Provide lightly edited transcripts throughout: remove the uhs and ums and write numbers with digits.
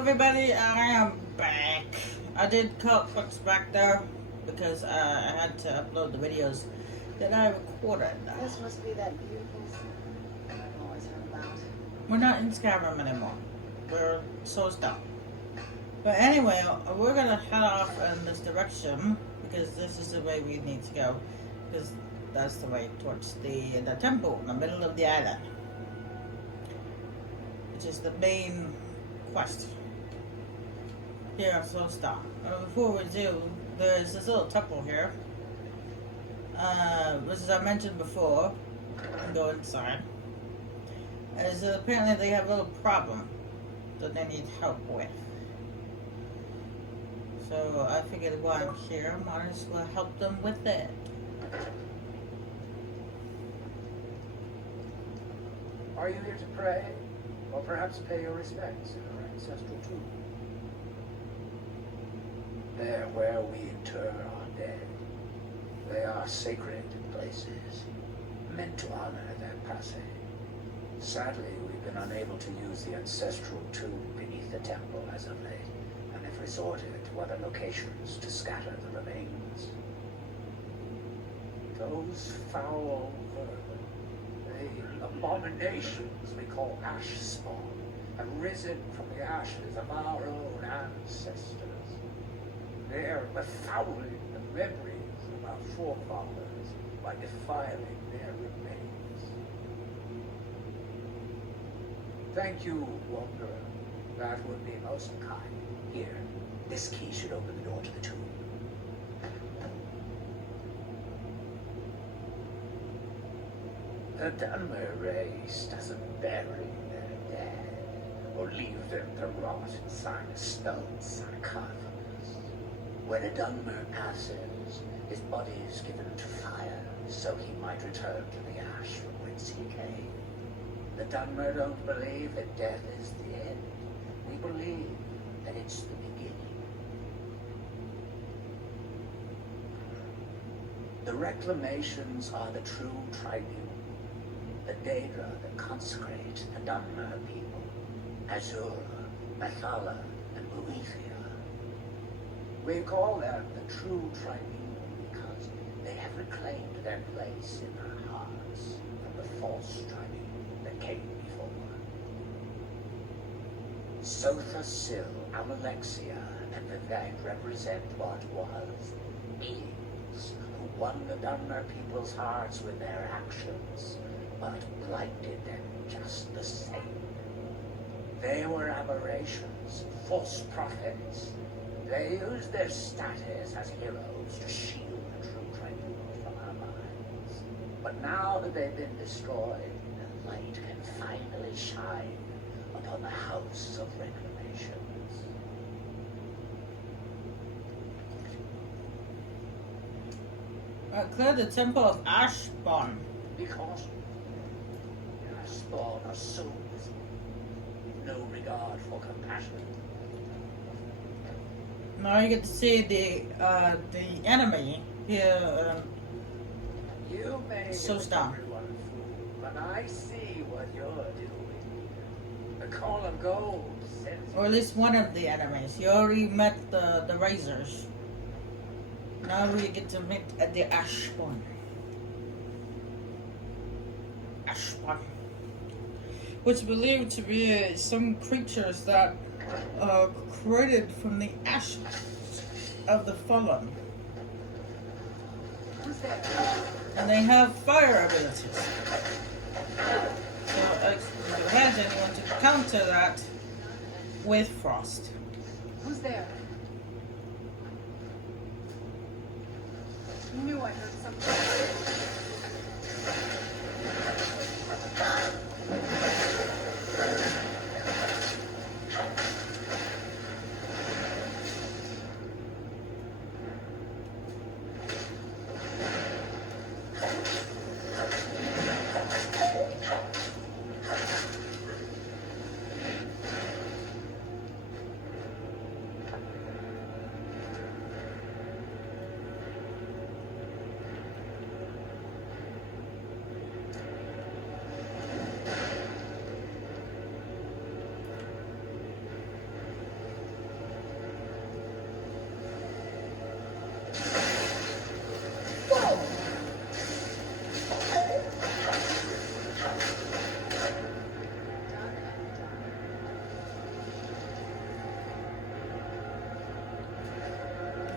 everybody, I am back. I did cut what's back there because I had to upload the videos that I recorded. This must be that beautiful scene I've always heard about. We're not in Skyrim anymore. We're so stuck. But anyway, we're gonna head off in this direction because this is the way we need to go. Because that's the way towards the temple in the middle of the island, which is the main quest here at Slowstar. Before we do, there's this little temple here, which as I mentioned before, and go inside. As apparently they have a little problem that they need help with. So I figured while I'm here, I might as well help them with it. Are you here to pray? Or perhaps pay your respects in our ancestral tomb? There where we inter our dead. They are sacred places, meant to honor their passing. Sadly, we've been unable to use the ancestral tomb beneath the temple as of late, and have resorted to other locations to scatter the remains. Those foul vermin, the abominations we call ash spawn, have risen from the ashes of our own ancestors. They are befouling the memories of our forefathers by defiling their remains. Thank you, Wanderer. That would be most kind. Here, this key should open the door to the tomb. The Dunmer race doesn't bury their dead, or leave them to rot inside a stone sarcophagus. When a Dunmer passes, his body is given to fire, so he might return to the ash from whence he came. The Dunmer don't believe that death is the end. We believe that it's the beginning. The reclamations are the true tribune, the Daedra that consecrate the Dunmer people, Azura, Methala, and Boethia. We call them the true tribune because they have reclaimed their place in our hearts from the false tribune that came before. Sotha Sil, Amalexia, and Vivek represent what was beings who won the Dunmer people's hearts with their actions, but blinded them just the same. They were aberrations, false prophets. They used their status as heroes to shield the true tribunal from our minds. But now that they've been destroyed, the light can finally shine upon the House of Reclamations. Clear the temple of Ashbon. Because Ashbon are souls, no regard for compassion. Now you get to see the enemy here. You may So give stop. everyone food, but I see what you're doing. The call of gold sends Or at least one of the enemies. You already met the Razors. Now we get to meet the Ashbon. Ashbon. Which is believed to be some creatures that created from the ashes of the fallen. Who's there? And they have fire abilities. So you can imagine you want to counter that with frost. Who's there? I knew I heard something.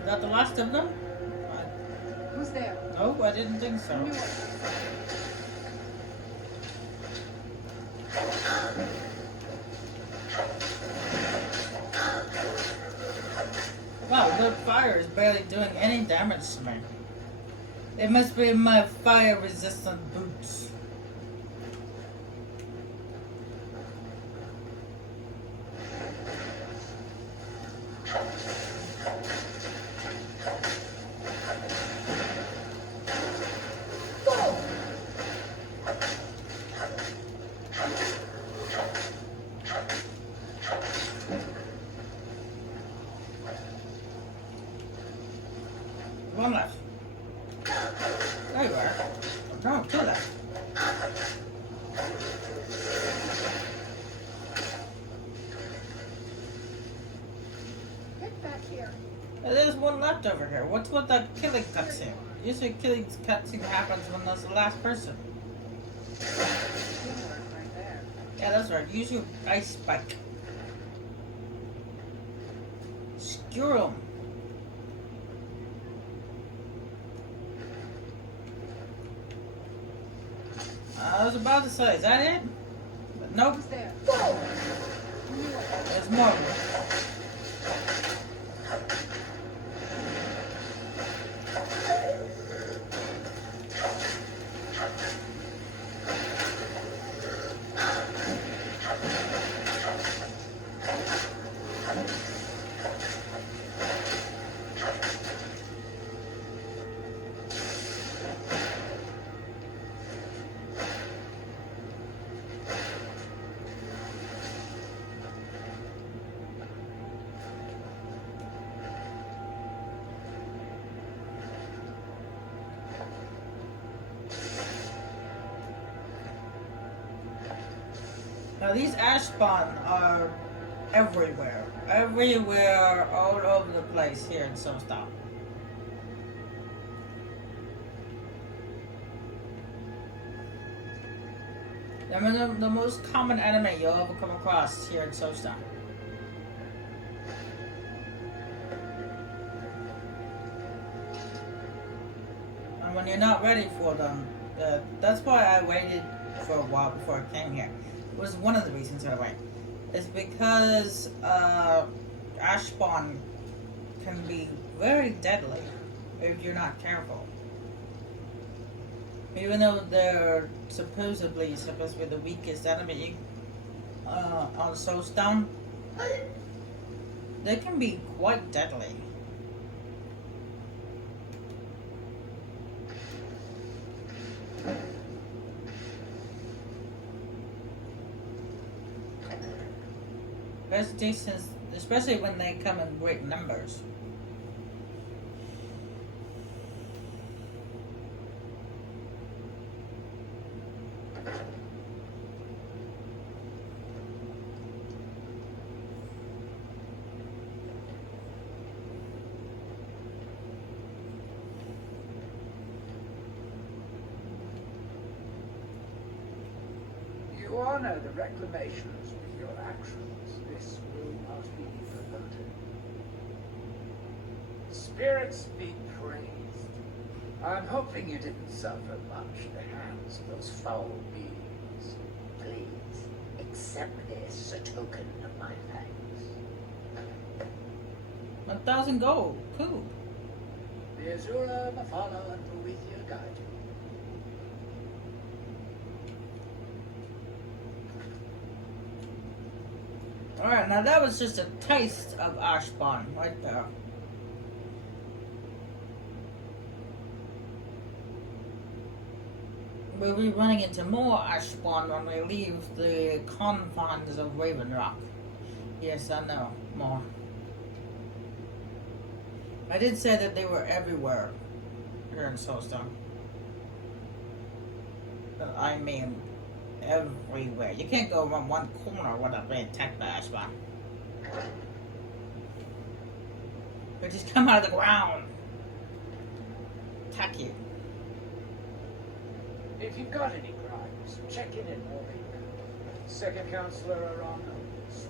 Is that the last of them? Who's there? No, I didn't think so. New one. Wow, the fire is barely doing any damage to me. It must be my fire-resistant boots. One left. There you are. No, two left. Get back here. There's one left over here. What's with that killing cutscene? Usually killing cutscene happens when that's the last person. Teamwork right there. Yeah, that's right. Use your ice spike. Skewer 'em. I was about to say, is that it? But nope, Who's there? New one. there's more of them. Now these ash spawn are everywhere. Everywhere, all over the place here in Soulstone. They're the most common enemy you'll ever come across here in Soulstone. And when you're not ready for them, that's why I waited for a while before I came here. It was one of the reasons that I went. It's because ash spawn can be very deadly if you're not careful. Even though they're supposed to be the weakest enemy on Soulstone, they can be quite deadly. Especially when they come in great numbers. You honor the reclamations with your actions. This will not be forgotten. Spirits be praised. I'm hoping you didn't suffer much at the hands of those foul beings. Please, accept this as a token of my thanks. 1,000 gold. Cool. The Azura, Mafala, and Boethia guide you. Alright, now that was just a taste of ash spawn right there. We'll be running into more ash spawn when we leave the confines of Raven Rock. Yes, I know. More. I did say that they were everywhere here in Soulstone. But I mean everywhere. You can't go around one corner without being attacked by ash spawn. They just come out of the ground. Attack you. If you've got any crimes, check in morning. Second counselor are on notice.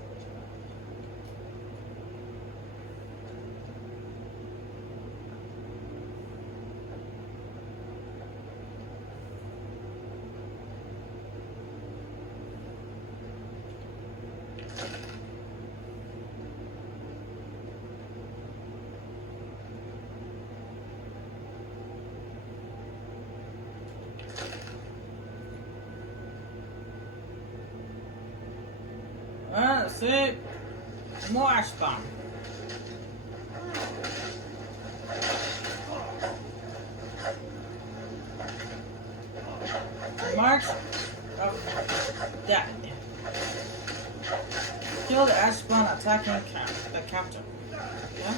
See? More ash bomb. March of Death. Kill the ash bomb attacking the captain. Yeah?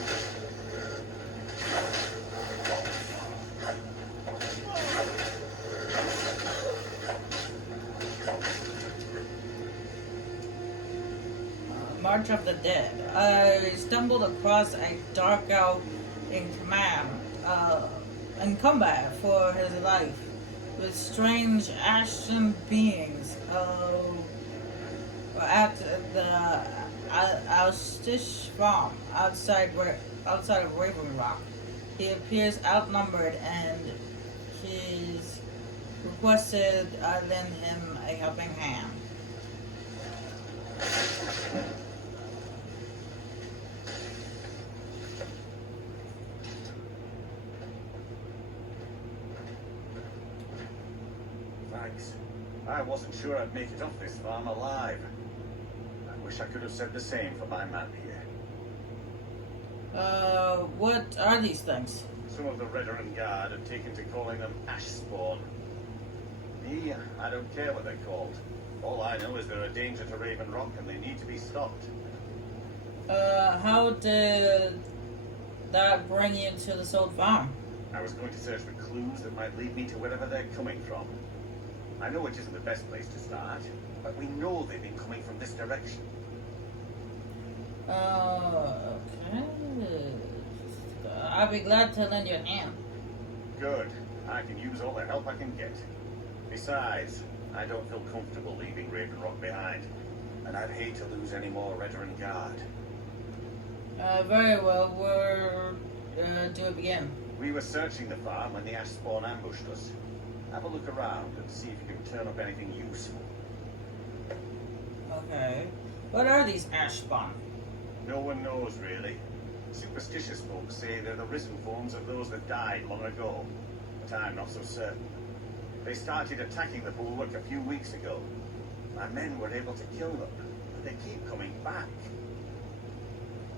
March of the Dead. I stumbled across a dark elf in command, in combat for his life, with strange ashen beings at the Austish farm outside of Raven Rock. He appears outnumbered, and he's requested I lend him a helping hand. Thanks. I wasn't sure I'd make it off this farm alive. I wish I could have said the same for my man here. What are these things? Some of the Veteran Guard have taken to calling them ash spawn. Me, I don't care what they're called. All I know is they're a danger to Raven Rock and they need to be stopped. How did that bring you to this old farm? I was going to search for clues that might lead me to wherever they're coming from. I know it isn't the best place to start, but we know they've been coming from this direction. Okay. I'll be glad to lend you a hand. Good. I can use all the help I can get. Besides, I don't feel comfortable leaving Raven Rock behind, and I'd hate to lose any more Veteran Guard. Very well. Where do we begin? We were searching the farm when the ash spawn ambushed us. Have a look around and see if you can turn up anything useful. Okay. What are these ash spawn? No one knows, really. Superstitious folks say they're the risen forms of those that died long ago, but I'm not so certain. They started attacking the bulwark a few weeks ago. My men were able to kill them, but they keep coming back.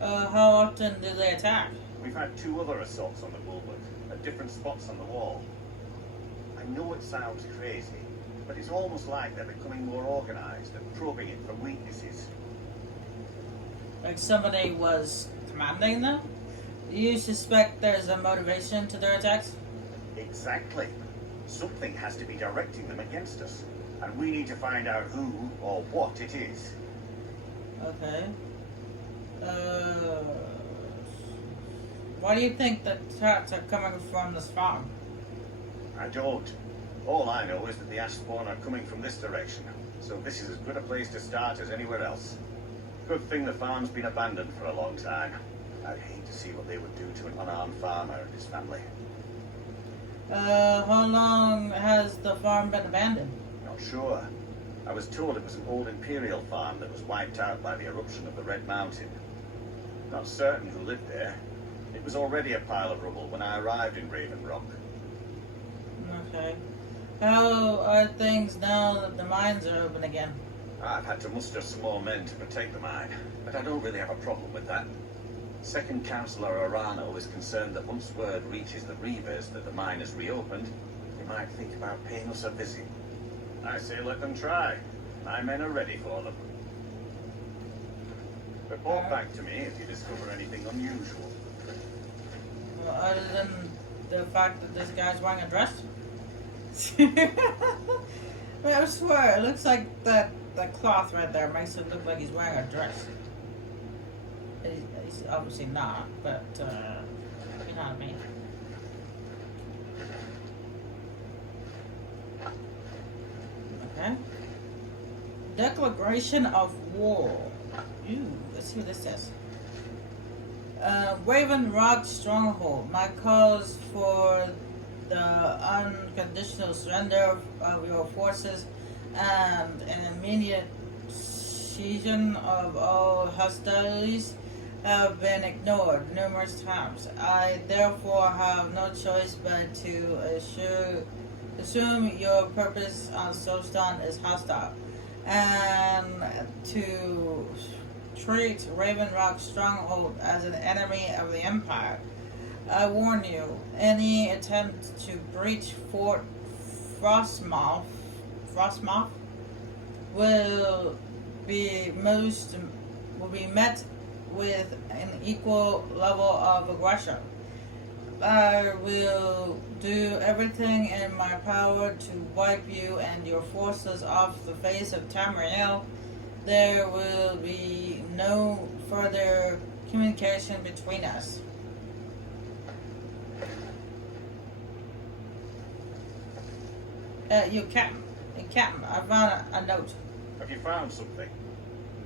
How often do they attack? We've had 2 other assaults on the bulwark, at different spots on the wall. I know it sounds crazy, but it's almost like they're becoming more organized and probing it for weaknesses. Like somebody was commanding them? Do you suspect there's a motivation to their attacks? Exactly. Something has to be directing them against us, and we need to find out who or what it is. Okay. Why do you think the threats are coming from this farm? I don't. All I know is that the ash spawn are coming from this direction, so this is as good a place to start as anywhere else. Good thing the farm's been abandoned for a long time. I'd hate to see what they would do to an unarmed farmer and his family. How long has the farm been abandoned? Not sure. I was told it was an old imperial farm that was wiped out by the eruption of the Red Mountain. Not certain who lived there. It was already a pile of rubble when I arrived in Raven Rock. Okay. How are things now that the mines are open again? I've had to muster some more men to protect the mine, but I don't really have a problem with that. Second Councillor Arano is concerned that once word reaches the Reavers that the mine is reopened, they might think about paying us a visit. I say let them try. My men are ready for them. Report back to me if you discover anything unusual. Well, other than the fact that this guy's wearing a dress? I swear, it looks like that cloth right there makes it look like he's wearing a dress. He's obviously not, but you know what I mean. Okay. Declaration of war. Ooh, let's see what this says. Raven Rock Stronghold. My cause for the unconditional surrender of your forces and an immediate cessation of all hostilities have been ignored numerous times. I therefore have no choice but to assume your purpose on Soulstone is hostile, and to treat Raven Rock Stronghold as an enemy of the Empire. I warn you, any attempt to breach Fort Frostmoth will be met with an equal level of aggression. I will do everything in my power to wipe you and your forces off the face of Tamriel. There will be no further communication between us. Captain, I found a note. Have you found something?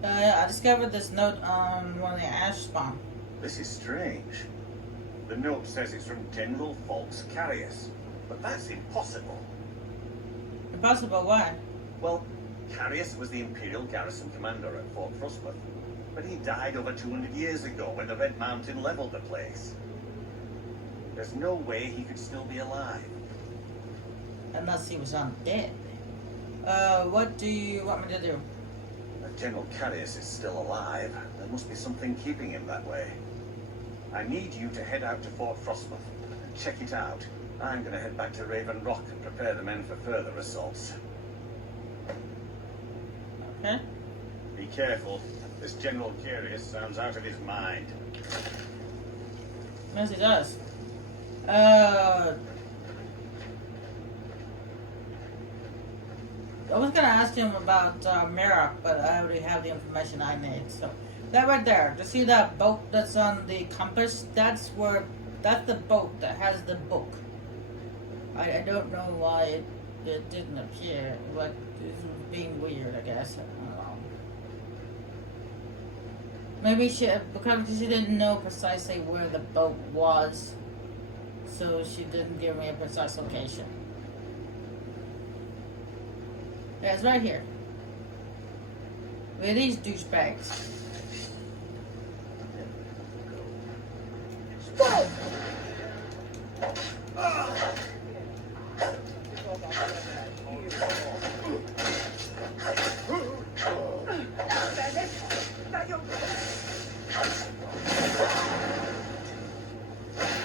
I discovered this note on one of the ash spawn. This is strange. The note says it's from General Falks Carius, but that's impossible. Impossible, why? Well, Carius was the Imperial garrison commander at Fort Frostmoth, but he died over 200 years ago when the Red Mountain leveled the place. There's no way he could still be alive. Unless he was undead. What do you want me to do? If General Carius is still alive, there must be something keeping him that way. I need you to head out to Fort Frostmoth and check it out. I'm going to head back to Raven Rock and prepare the men for further assaults. Okay. Be careful. This General Carius sounds out of his mind. Yes, he does. I was gonna ask him about Merrick, but I already have the information I need. So that right there, to see that boat that's on the compass, that's the boat that has the book. I don't know why it didn't appear, but it's being weird, I guess. I don't know. Maybe because she didn't know precisely where the boat was, so she didn't give me a precise location. Yeah, it's right here. Look at these douchebags.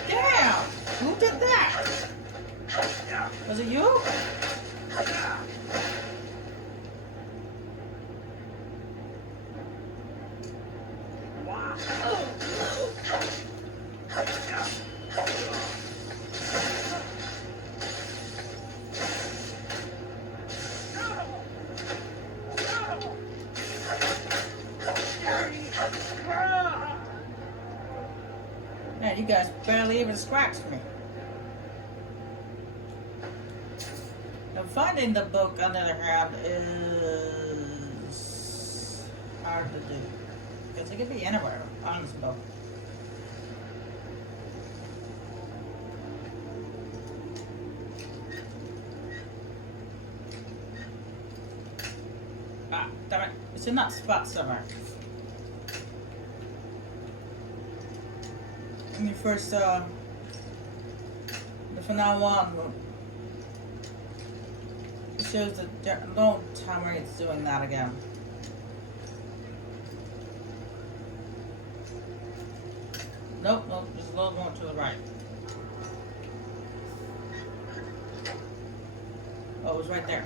Damn! Who did that? Was it you? Man, you guys barely even scratched me. Now, finding the book, on the other hand, is hard to do. Because it could be anywhere on this book. Ah, damn it. It's in that spot somewhere. When you first from now on, it shows that don't tell me it's doing that again. Nope, there's a little more to the right. Oh, it was right there.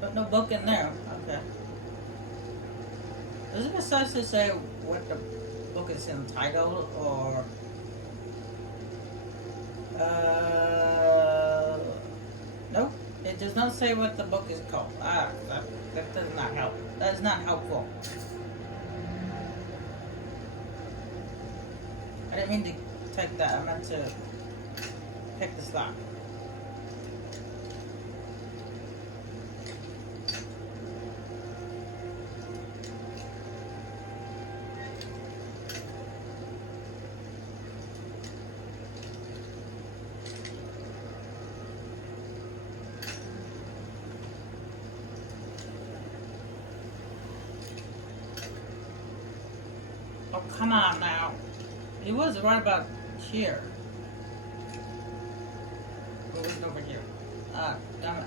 But no book in there. Okay. Does it precisely say what the book is entitled, or nope, it does not say what the book is called. That does not help. That is not helpful. I didn't mean to take that. I meant to pick the slot. Oh, come on now. He was right about here. Or was it over here? Ah, damn it.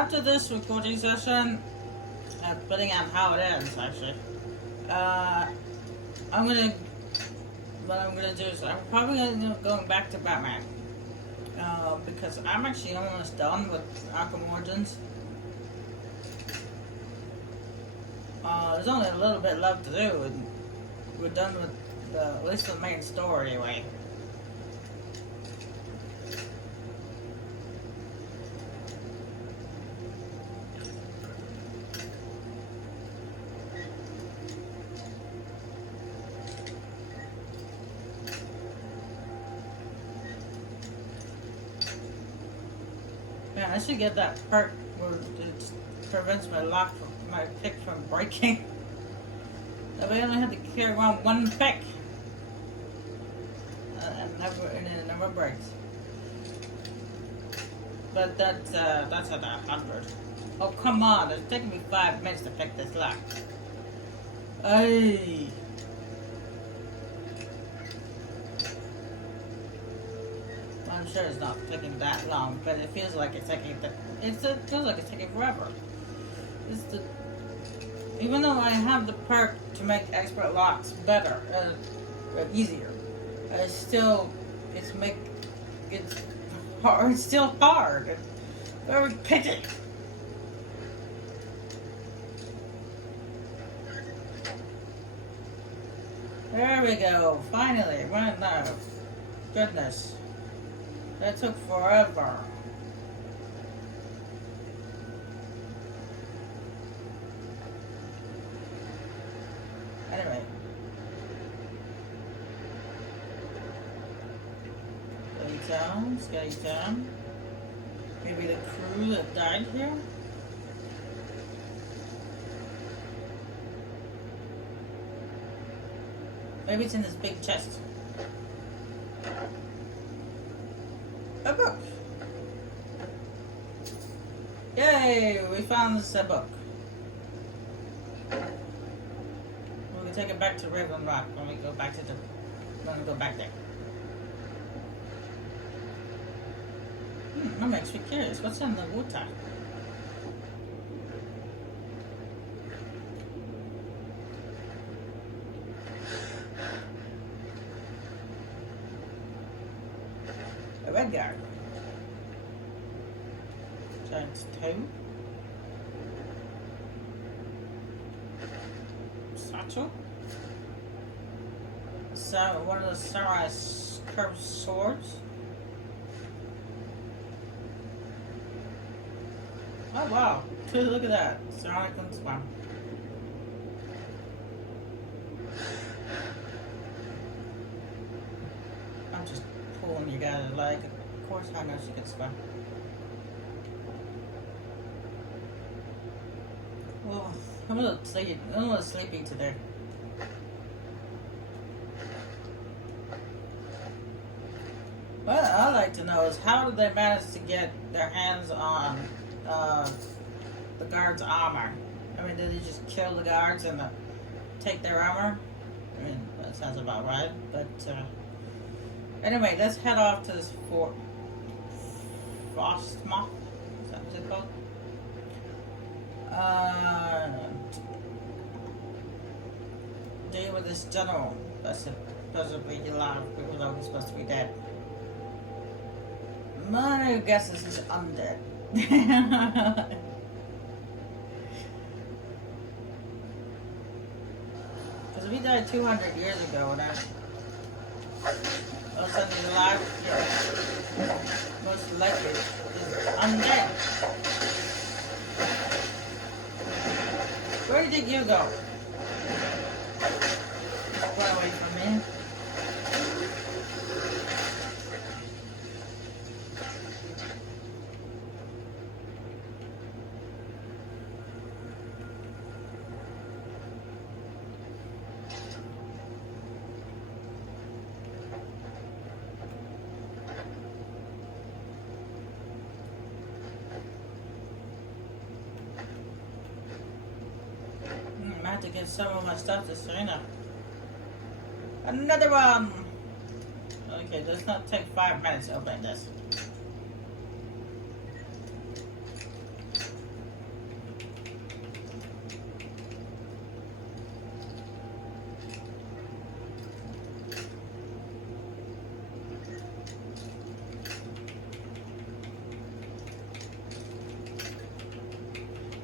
after this recording session, depending on how it ends, actually, what I'm gonna do is I'm probably gonna end up going back to Batman. Because I'm actually almost done with Arkham Origins. There's only a little bit left to do, and we're done with at least the main story anyway. Man, I should get that perk where it prevents my pick from breaking. That way I only have to carry around one pick. And it never breaks. But that's at 100. Oh, come on, it's taking me 5 minutes to pick this lock. Ay. I'm sure it's not taking that long, but it feels like it's taking forever. Even though I have the perk to make expert locks better, easier, it's still hard. It's still hard. Very picky. There we go. Finally, right now. Goodness. That took forever. Anyway. Skeleton. Maybe the crew that died here? Maybe it's in this big chest. A book. Yay! We found this book. We can take it back to Raven Rock when we go back there. That makes me curious. What's in the water? A red guard. Giant's toe. Satchel. So one of the samurai's curved swords. Oh wow! Look at that. Sonic and Swam. I'm just pulling you guys' leg. Of course I know she can swim. Well, I'm a little sleepy today. What I'd like to know is how did they manage to get their hands on the guards' armor? I mean, did they just kill the guards and take their armor? I mean, that sounds about right. But anyway, let's head off to this Fort Frostmoth. Is that what it's called? Deal with this general that's supposedly alive, even though he's supposed to be dead. My guess is he's undead. Because if he died 200 years ago and all of a sudden he's alive, yeah, most likely he's undead. Where did you go? Run away from me. I have to give some of my stuff to Serena. Another one! Okay, let's not take 5 minutes opening this.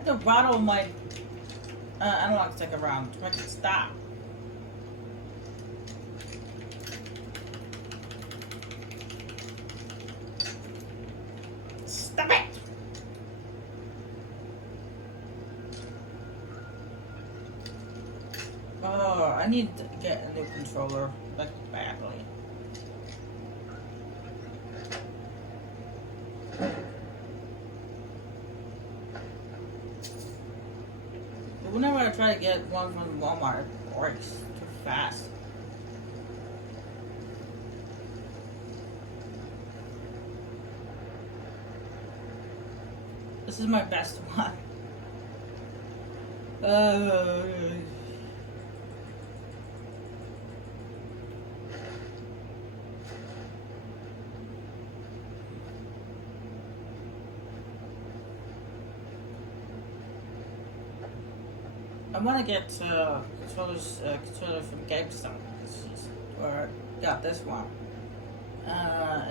the rattle my analog stick around to make it stop. Stop it! Oh, I need to get a new controller, like badly. Whenever I try to get one from Walmart, it breaks too fast. This is my best one. I want to get controller from GameStop, or got this one.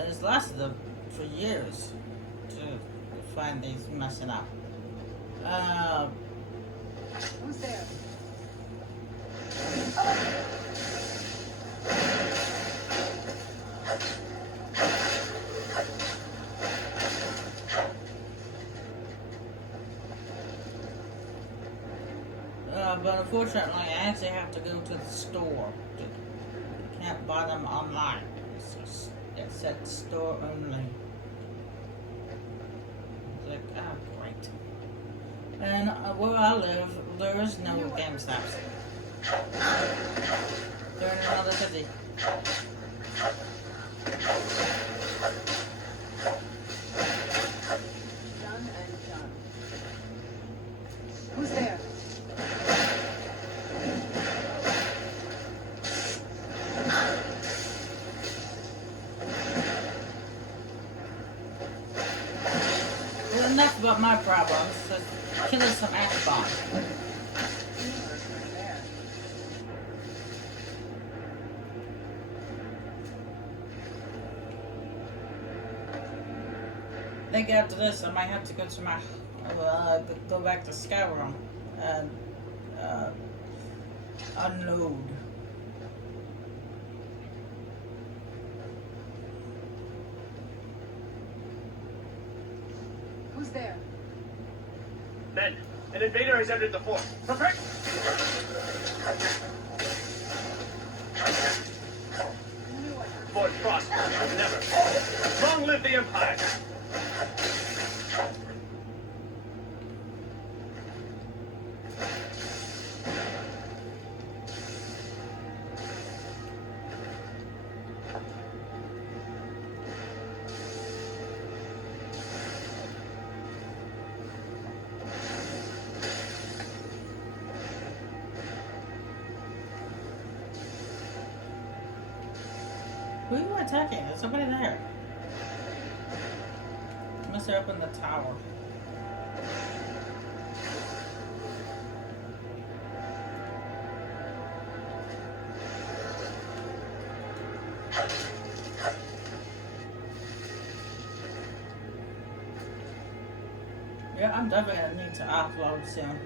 It's lasted for years to find these messing up. Who's there? But unfortunately, I actually have to go to the store. Can't buy them online. It's at store only. It's like, oh, great. And where I live, there is no GameStops. They're in another city. Done and done. Who's there? Well, enough about my problems. So killing some ass bombs. There. I think after this, I might have to go to my go back to Skyrim and unload. Who's there? Men, an invader has entered the fort. Prepare! Fort prosper as never. Long live the Empire! Who are you attacking? There's somebody there. Unless they're up in the tower. Yeah, I'm definitely gonna need to offload soon.